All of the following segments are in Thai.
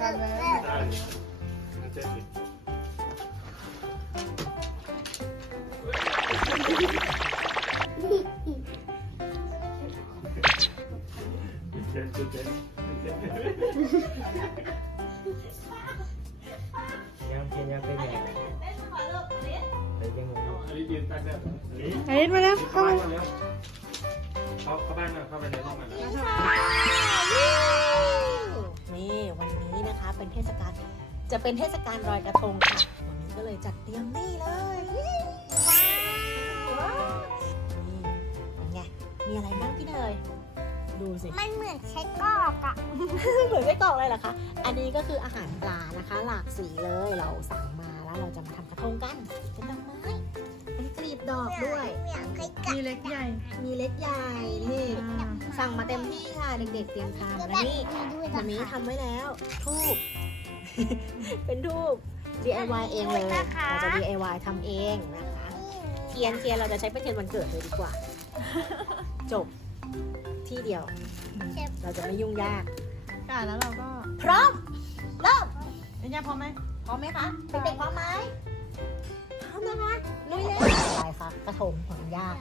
ทำแล้วได้เจ็ดสิบเจ็ดสิบเจ็ดยังเป็นยังเป็นยังไปยังงงอันนี้ยืนตั้งได้อันนี้มาแล้วเข้ามาเข้าเข้าบ้านก่อนเข้าไปในห้องกันแล้ว เป็นเทศกาลจะเป็นเทศกาลลอยกระทงค่ะ วันนี้ก็เลยจัดเตรียมนี่เลยว้าวนี่เป็นไงมีอะไรบ้างพี่เนยดูสิ มันเหมือนใช้กรอกอะ เหมือนไส้กรอกเลยเหรอคะ อันนี้ก็คืออาหารปลานะคะ หลากสีเลย เราสั่งมาแล้วเราจะมาทำกระทงกันเป็นดอกไม้เป็นกลีบ ดอกด้วยเหมือนใช้กรอกมีเล็กใหญ่มีเล็กใหญ่นี่อ่าสั่งมาเต็มที่ค่ะเด็กๆเตรียมทานก็แล้แบบวนี่นี้ด้วยมันะนนี้คะทำไว้แล้วทูบ เป็นทูบ DIY เองเลยเราจะ DIY ทำเองนะคะเทียนเทียนเราจะใช้เป็นเทียนวันเกิดเลยดีกว่า จบที่เดียว เราจะไม่ยุ่งยากก่อนแล้วเราก็พร้อมเริ่มไอ้ยาพร้อมไหมพร้อมไหมคะเด็กๆพร้อมไหมพร้อมนะคะลุยเลยอะไร คะกระทงของยาก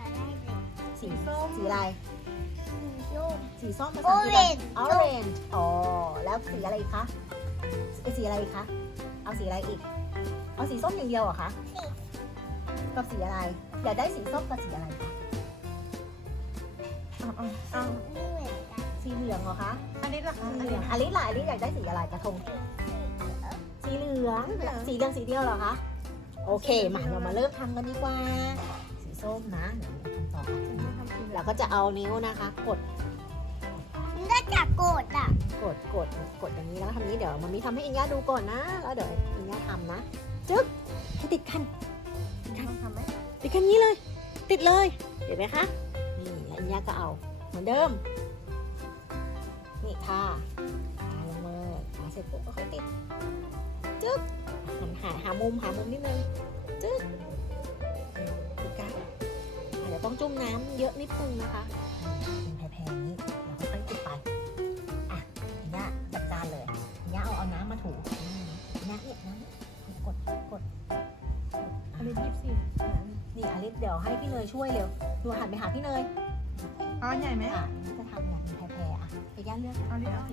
สีส้มสีอะไรลูกสีส้มภาษาอังกฤษ Orange ออเรนจ์อ๋อ แล้วสีอะไรอีกคะไอสีอะไรอีกคะ เอาสีอะไรอีก เอาสีส้มอย่างเดียวเหรอคะ กับสีอะไร อยากได้สีส้มกับสีอะไรคะเอาเอาเอานี่เหมือนกันสีเหลืองเหรอคะ อันนี้ล่ะสีอันเหลืนี้องอลิสล่ะอลิสอยากได้สีอะไรกระทง สีเหลือง สีเหลืองสีเดียวเหรอคะ โอเคมาเรามาเริ่มทำกันดีกว่า สีส้มนะเดี๋ยวเราทำต่อเราก็จะเอานิ้วนะคะ กดมันก็จะโกรธอะกดกดกดอย่างนี้แล้วทำนี้เดี๋ยวมันมีทำให้อิงย่าดูก่อนนะ แล้วเดี๋ยวอิงย่าทำนะ จึ๊กให้ติดกันต้องทำไหมติดกันนี้เลย ติดเลยเห็นไหมคะนี่แล้วอิงย่าก็เอาเหมือนเดิม นี่ทาทาลงมาทาเสร็จปุ๊บก็ค่อยติด จึ๊กหันหาหามุมหามุมนิดนึงจึ๊กติดกันอะเดี๋ยวต้องจุ่มน้ำเยอะนิดนึงนะคะเป็นแพรๆนี้แล้วก็ค่อยติดไปอะอิงย่าจัดการเลยอิงย่าเอาเอาน้ำมาถูอิงย่าเนี่ยน้ำกดกดอันนี้ยี่สิบสี่นี่อลิสเดี๋ยวให้พี่เนยช่วยเร็วดูหันไปหาพี่เนยเอาอันใหญ่ไหมอะจะทำอย่างเป็นแพรๆอะไปย่าเลือกเอาดิเอา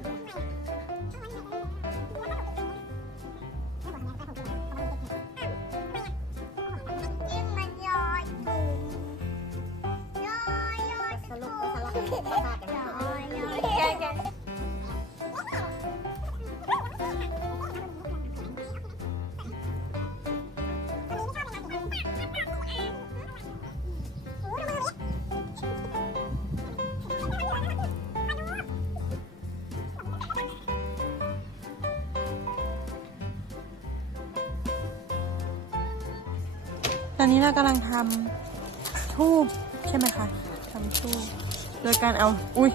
ตอนนี้เรากำลังทำทูบใช่ไหมคะทำทูบ โดยการเอาอุ้ย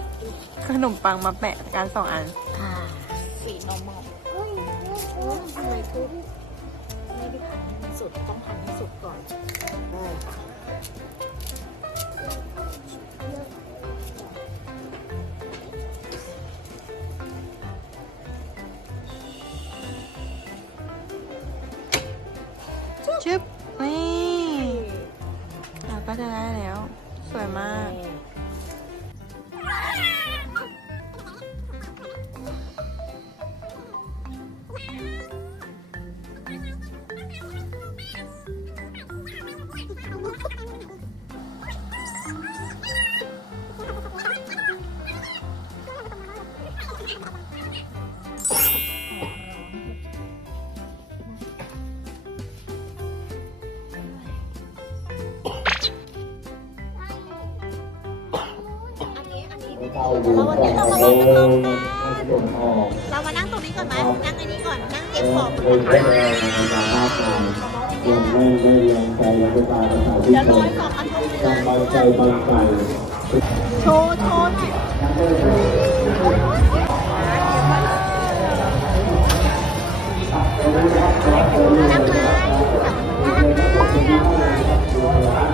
ขนมปังมาแปะกันสองอันอ่าสีนมอกเฮ้ยทำไมทุกไม่ได้พันให้มันสุดต้องพันให้สุดก่อนเออชึบนี่เราก็จะได้แล้ว สวยมาก เราวันนี้เรามาลอยกระทงกันเรามานั่งตรงนี้ก่อนไหมนั่งอันนี้ก่อน นั่งเตรียมของเป็นแรงในการมากมายยังไม่ได้เรียนใจยังไม่ตายภาษาที่เดี๋ยวชลมอยของกระทงไปเลยบางใจบางใจโชว์โชว์หน่อยน่ารักไหมน่ารักไหม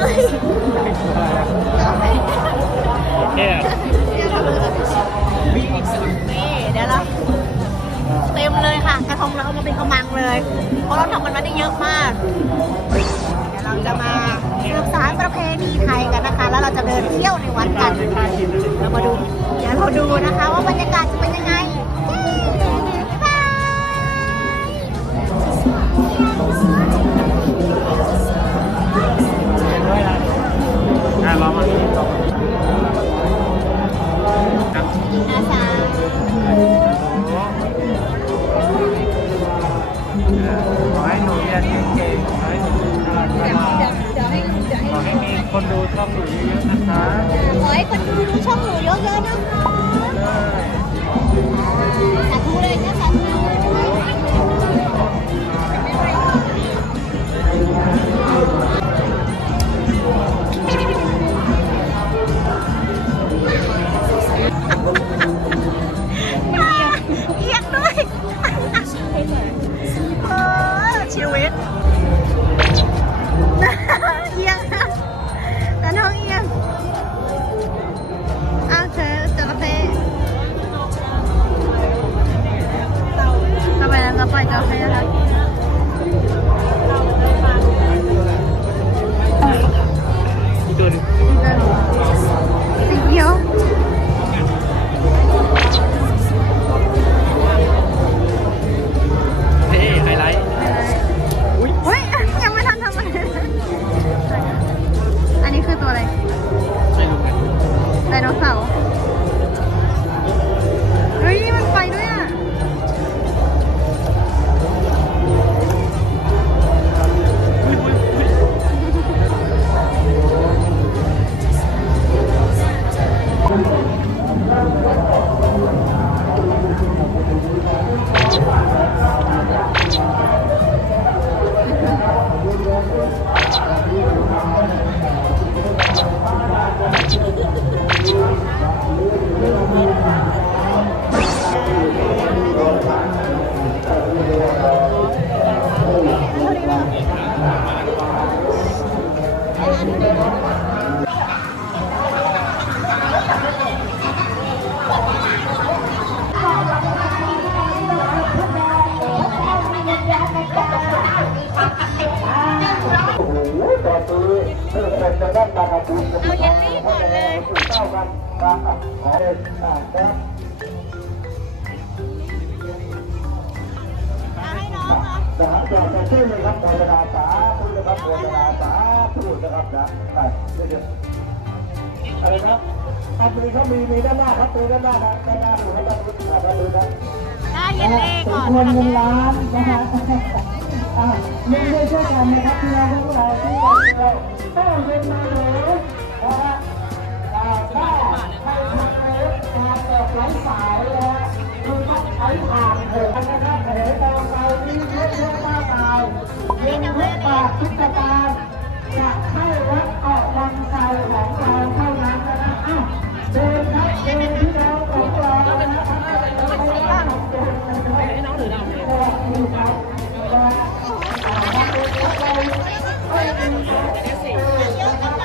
เลยแค่นี่เดี๋ยวเราเต็มเลยค่ะ กระทงเราเอามาเป็นกระมังเลย เพราะเราทำมันมาได้เยอะมาก เดี๋ยวเราจะมาสืบสารประเพณีไทยกันนะคะ แล้วเราจะเดินเที่ยวในวัดกัน เรามาดู เดี๋ยวเราดูนะคะ ว่าบรรยากาศจะเป็นยังไง ลองมาอมาสาขอให้หนูเรียนเก่งๆขอให้หนูฉลาดฉลาดขอให้มีคนดูช่องหนูเยอะๆนะคะขอให้คนดูดูช่องหนูเยอะๆนะคะสาธุเลยนะสาธุ นึงสีเขียวเท่ไฮไลท์อุ้ยยังไม่ทันทำอะไรเลยอันนี้คือตัวอะไร ไม่รู้กันไดโนเสาร์ น้องเหรอนะครับจะจะชื่อเลยครับโมทนาสาธุนะครับโมทนาสาธุนะครับนะไปเดี๋ยวๆอะไรครับอันนี้เขามีมีด้านหน้าครับมีด้านหน้าครับด้านหน้าดูให้ด้านนู้นอ่าด้านนู้นครับได้เยลลี่ก่อนเงินนะเงินคะล้านนะคะอ่าเงินด้วยช่วยกันนะครับพี่น้องทั้งหลาที่เราเราต้องเงินมาเลยนะฮะอ่าได้ให้ทำเล็บ การออกไร้สายนะฮะคือต้องใช้ผ่านเถอะนะครับเถอะตามไปนี่เยอะแยะมากมายเงินทุกบาททุกสตางค์จะเข้าวัดออกวังไสของเราเท่านั้นนะครับอ้าวเดินครับเดินที่เราของเรานะครับให้น้องหรือเรา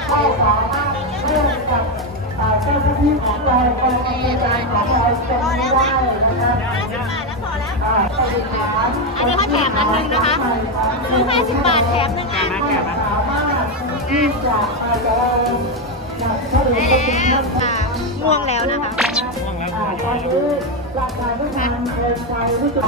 เข้าสามารถเชื่อมกับเจ้าหน้าที่ของเรา อันนี้เขาแถมอันหนึงนะคะคือ50 บาทแถมหนึ่งอัน มาแก่มาสามารถที่จะมาเจริญจากเฉลิมพระเกียรติค่ะง่วงแล้วนะคะ ม่วงแล้วอ่าตอนนี้ราคาผู้ทานเกินไปรู้สึก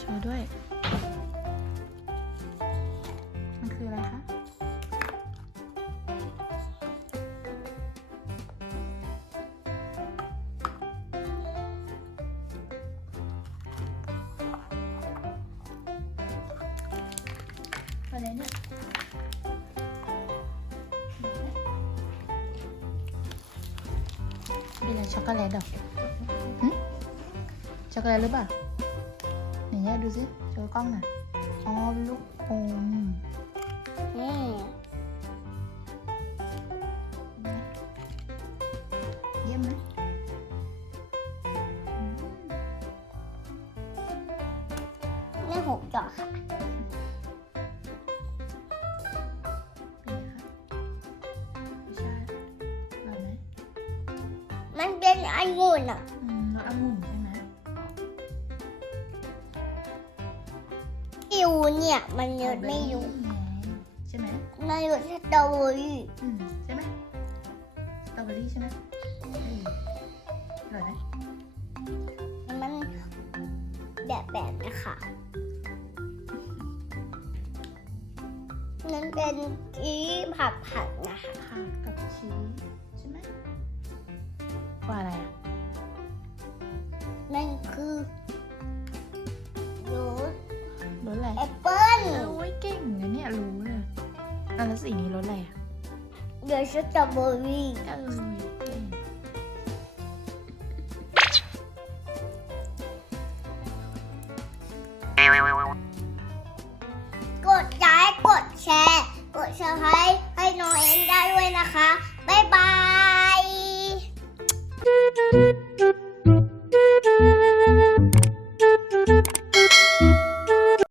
โชว์ด้วยด้วย มันคืออะไรคะอะไรเนี่ยเป็นอะไรช็อกโกแลตหรอช็อกโกแลตหรือเปล่า ไหนเนี่ยดูสิโชว์กล้องหน่อยอ๋อ เนี่ย มันเยอะไม่รู้ไงใช่ไหมมันอยู่สตรอเบอรี่อืมใช่ไหมสตรอเบอรี่ใช่ไหมอืมอร่อยไหมมันแบบแบบนะคะมันเป็นที่ผัดผัดๆนะคะผักกับชีสใช่ไหมว่าอะไรอะนั่นคือรส รสอะไรแอปเปิ้ลโอ้ยเก่งนะเนี่ยรู้เลยอะแล้วสีนี้รสอะไรอะเดี๋ยวสตรอเบอรี่เออเก่งกดไลค์กดแชร์ กดซับสไครต์ให้น้องเองได้ด้วยนะคะ